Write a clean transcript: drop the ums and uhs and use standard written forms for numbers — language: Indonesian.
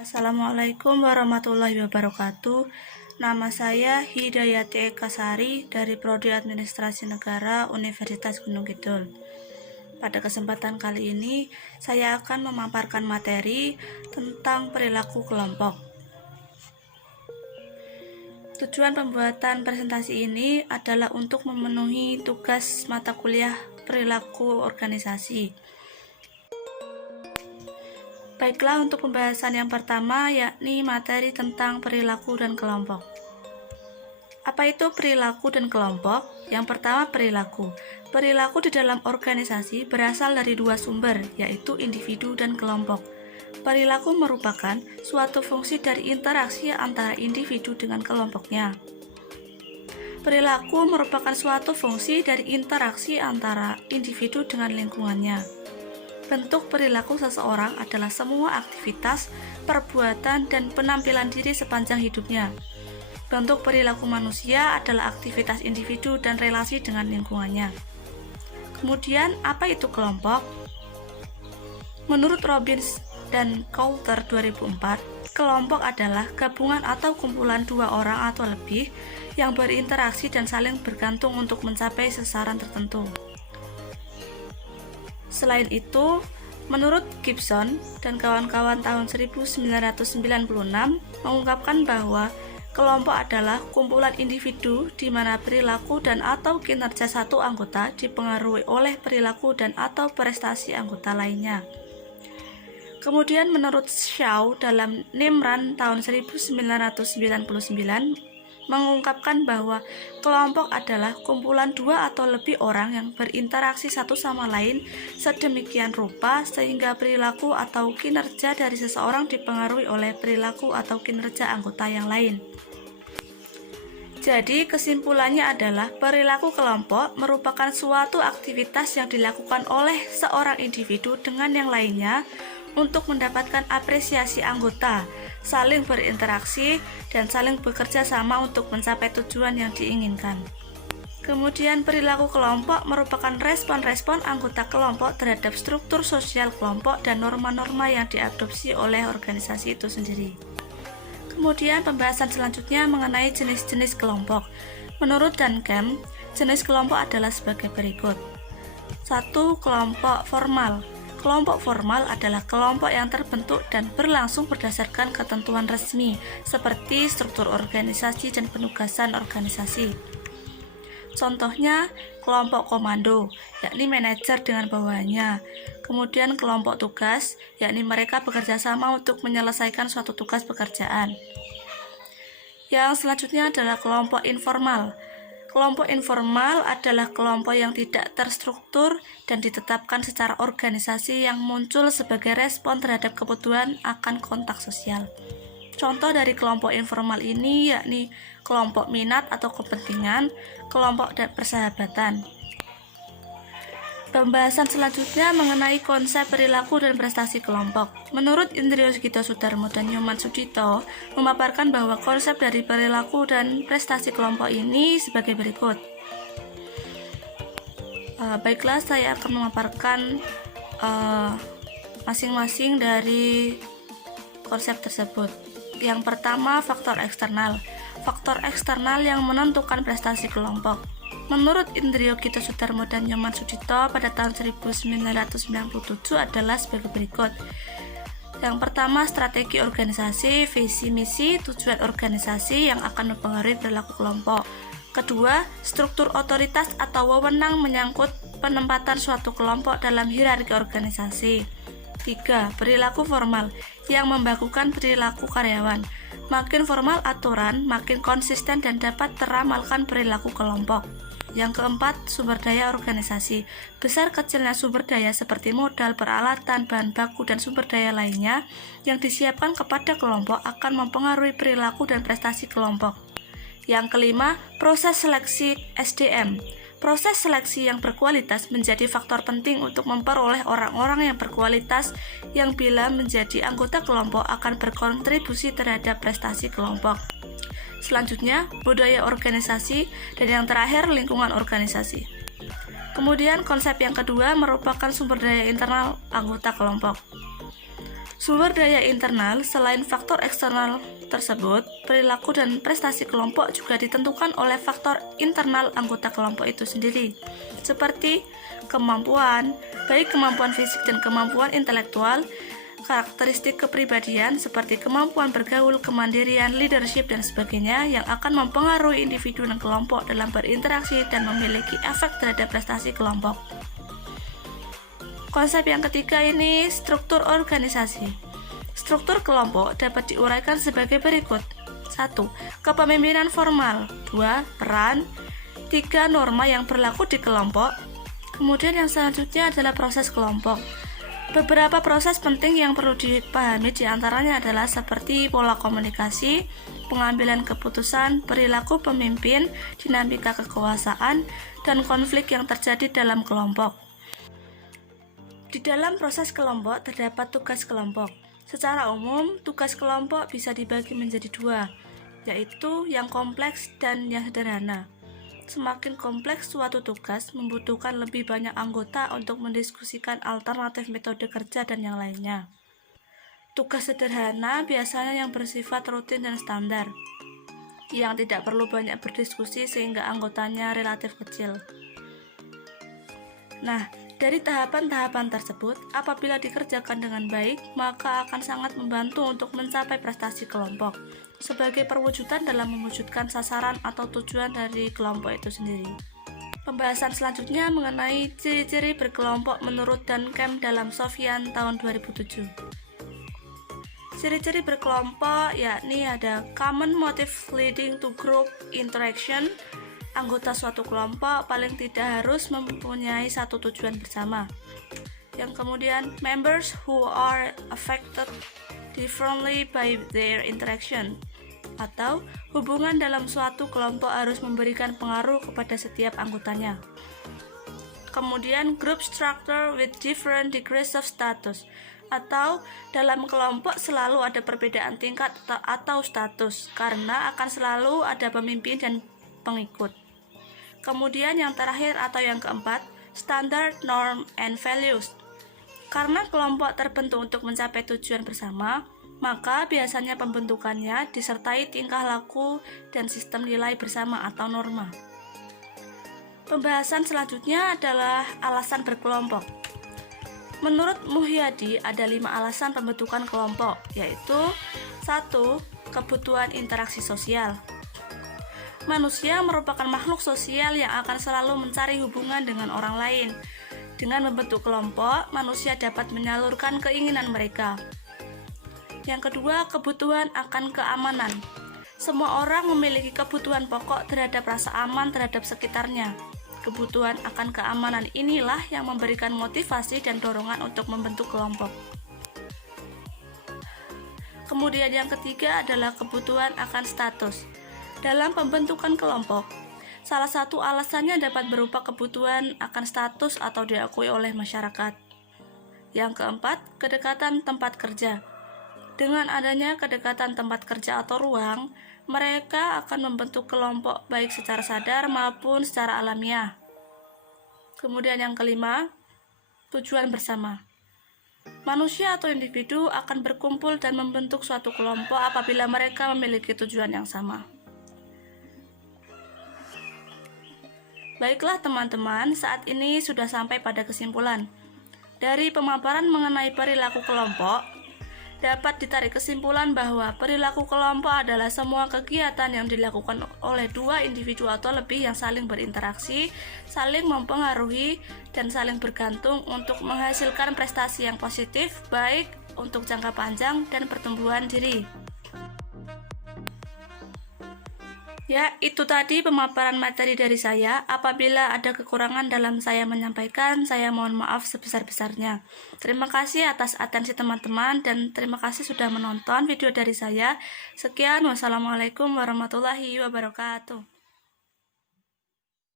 Assalamualaikum warahmatullahi wabarakatuh. Nama saya Hidayati Eka Sari dari Prodi Administrasi Negara Universitas Gunung Kidul. Pada kesempatan kali ini, saya akan memaparkan materi tentang perilaku kelompok. Tujuan pembuatan presentasi ini adalah untuk memenuhi tugas mata kuliah perilaku organisasi. Baiklah, untuk pembahasan yang pertama yakni materi tentang perilaku dan kelompok. Apa itu perilaku dan kelompok? Yang pertama, perilaku. Perilaku di dalam organisasi berasal dari dua sumber, yaitu individu dan kelompok. Perilaku merupakan suatu fungsi dari interaksi antara individu dengan kelompoknya. Perilaku merupakan suatu fungsi dari interaksi antara individu dengan lingkungannya. Bentuk perilaku seseorang adalah semua aktivitas, perbuatan, dan penampilan diri sepanjang hidupnya. Bentuk perilaku manusia adalah aktivitas individu dan relasi dengan lingkungannya. Kemudian, apa itu kelompok? Menurut Robbins dan Coulter 2004, kelompok adalah gabungan atau kumpulan dua orang atau lebih yang berinteraksi dan saling bergantung untuk mencapai sasaran tertentu. Selain itu, menurut Gibson dan kawan-kawan tahun 1996 mengungkapkan bahwa kelompok adalah kumpulan individu di mana perilaku dan atau kinerja satu anggota dipengaruhi oleh perilaku dan atau prestasi anggota lainnya. Kemudian menurut Shaw dalam Nimran tahun 1999 mengungkapkan bahwa kelompok adalah kumpulan dua atau lebih orang yang berinteraksi satu sama lain sedemikian rupa sehingga perilaku atau kinerja dari seseorang dipengaruhi oleh perilaku atau kinerja anggota yang lain. Jadi kesimpulannya adalah perilaku kelompok merupakan suatu aktivitas yang dilakukan oleh seorang individu dengan yang lainnya untuk mendapatkan apresiasi anggota, saling berinteraksi, dan saling bekerja sama untuk mencapai tujuan yang diinginkan. Kemudian perilaku kelompok merupakan respon-respon anggota kelompok terhadap struktur sosial kelompok dan norma-norma yang diadopsi oleh organisasi itu sendiri. Kemudian pembahasan selanjutnya mengenai jenis-jenis kelompok. Menurut Duncan, jenis kelompok adalah sebagai berikut. 1. Kelompok formal. Kelompok formal adalah kelompok yang terbentuk dan berlangsung berdasarkan ketentuan resmi, seperti struktur organisasi dan penugasan organisasi. Contohnya, kelompok komando, yakni manajer dengan bawahannya. Kemudian kelompok tugas, yakni mereka bekerja sama untuk menyelesaikan suatu tugas pekerjaan. Yang selanjutnya adalah kelompok informal. Kelompok informal adalah kelompok yang tidak terstruktur dan ditetapkan secara organisasi yang muncul sebagai respon terhadap kebutuhan akan kontak sosial. Contoh dari kelompok informal ini yakni kelompok minat atau kepentingan, kelompok dan persahabatan. Pembahasan selanjutnya mengenai konsep perilaku dan prestasi kelompok. Menurut Indrio Gito Sudarmo dan Nyoman Sudito, memaparkan bahwa konsep dari perilaku dan prestasi kelompok ini sebagai berikut. Baiklah, saya akan memaparkan masing-masing dari konsep tersebut. Yang pertama, faktor eksternal. Faktor eksternal yang menentukan prestasi kelompok. Menurut Indrio Gito Sudarmo dan Nyoman Sudito pada tahun 1997 adalah sebagai berikut. Yang pertama, strategi organisasi, visi misi, tujuan organisasi yang akan mempengaruhi perilaku kelompok. Kedua, struktur otoritas atau wewenang menyangkut penempatan suatu kelompok dalam hierarki organisasi. 3. Perilaku formal yang membakukan perilaku karyawan. Makin formal aturan, makin konsisten dan dapat teramalkan perilaku kelompok. Yang keempat, sumber daya organisasi. Besar kecilnya sumber daya seperti modal, peralatan, bahan baku, dan sumber daya lainnya yang disiapkan kepada kelompok akan mempengaruhi perilaku dan prestasi kelompok. Yang kelima, proses seleksi SDM. Proses seleksi yang berkualitas menjadi faktor penting untuk memperoleh orang-orang yang berkualitas yang bila menjadi anggota kelompok akan berkontribusi terhadap prestasi kelompok. Selanjutnya, budaya organisasi, dan yang terakhir, lingkungan organisasi. Kemudian, konsep yang kedua merupakan sumber daya internal anggota kelompok. Sumber daya internal selain faktor eksternal tersebut, perilaku dan prestasi kelompok juga ditentukan oleh faktor internal anggota kelompok itu sendiri, seperti kemampuan, baik kemampuan fisik dan kemampuan intelektual, karakteristik kepribadian seperti kemampuan bergaul, kemandirian, leadership, dan sebagainya yang akan mempengaruhi individu dan kelompok dalam berinteraksi dan memiliki efek terhadap prestasi kelompok. Konsep yang ketiga ini struktur organisasi. Struktur kelompok dapat diuraikan sebagai berikut. 1. Kepemimpinan formal. 2. Peran. 3. Norma yang berlaku di kelompok. Kemudian yang selanjutnya adalah proses kelompok. Beberapa proses penting yang perlu dipahami diantaranya adalah seperti pola komunikasi, pengambilan keputusan, perilaku pemimpin, dinamika kekuasaan, dan konflik yang terjadi dalam kelompok. Di dalam proses kelompok terdapat tugas kelompok. Secara umum, tugas kelompok bisa dibagi menjadi dua, yaitu yang kompleks dan yang sederhana. Semakin kompleks suatu tugas membutuhkan lebih banyak anggota untuk mendiskusikan alternatif metode kerja dan yang lainnya. Tugas sederhana biasanya yang bersifat rutin dan standar, yang tidak perlu banyak berdiskusi sehingga anggotanya relatif kecil. Nah, dari tahapan-tahapan tersebut, apabila dikerjakan dengan baik, maka akan sangat membantu untuk mencapai prestasi kelompok sebagai perwujudan dalam mewujudkan sasaran atau tujuan dari kelompok itu sendiri. Pembahasan selanjutnya mengenai ciri-ciri berkelompok menurut Duncan dalam Sofian tahun 2007. Ciri-ciri berkelompok yakni ada common motive leading to group interaction. Anggota suatu kelompok paling tidak harus mempunyai satu tujuan bersama. Yang kemudian, members who are affected differently by their interaction, atau hubungan dalam suatu kelompok harus memberikan pengaruh kepada setiap anggotanya. Kemudian, group structure with different degrees of status, atau dalam kelompok selalu ada perbedaan tingkat atau status, karena akan selalu ada pemimpin dan pengikut. Kemudian yang terakhir atau yang keempat, standard, norm, and values. Karena kelompok terbentuk untuk mencapai tujuan bersama, maka biasanya pembentukannya disertai tingkah laku dan sistem nilai bersama atau norma. Pembahasan selanjutnya adalah alasan berkelompok. Menurut Muhyadi, ada 5 alasan pembentukan kelompok, yaitu 1. Kebutuhan interaksi sosial. Manusia merupakan makhluk sosial yang akan selalu mencari hubungan dengan orang lain. Dengan membentuk kelompok, manusia dapat menyalurkan keinginan mereka. Yang kedua, kebutuhan akan keamanan. Semua orang memiliki kebutuhan pokok terhadap rasa aman terhadap sekitarnya. Kebutuhan akan keamanan inilah yang memberikan motivasi dan dorongan untuk membentuk kelompok. Kemudian yang ketiga adalah kebutuhan akan status. Dalam pembentukan kelompok, salah satu alasannya dapat berupa kebutuhan akan status atau diakui oleh masyarakat. Yang keempat, kedekatan tempat kerja. Dengan adanya kedekatan tempat kerja atau ruang, mereka akan membentuk kelompok baik secara sadar maupun secara alamiah. Kemudian yang kelima, tujuan bersama. Manusia atau individu akan berkumpul dan membentuk suatu kelompok apabila mereka memiliki tujuan yang sama. Baiklah teman-teman, saat ini sudah sampai pada kesimpulan. Dari pemaparan mengenai perilaku kelompok, dapat ditarik kesimpulan bahwa perilaku kelompok adalah semua kegiatan yang dilakukan oleh dua individu atau lebih yang saling berinteraksi, saling mempengaruhi, dan saling bergantung untuk menghasilkan prestasi yang positif, baik untuk jangka panjang dan pertumbuhan diri. Ya, itu tadi pemaparan materi dari saya. Apabila ada kekurangan dalam saya menyampaikan, saya mohon maaf sebesar-besarnya. Terima kasih atas atensi teman-teman dan terima kasih sudah menonton video dari saya. Sekian, wassalamualaikum warahmatullahi wabarakatuh.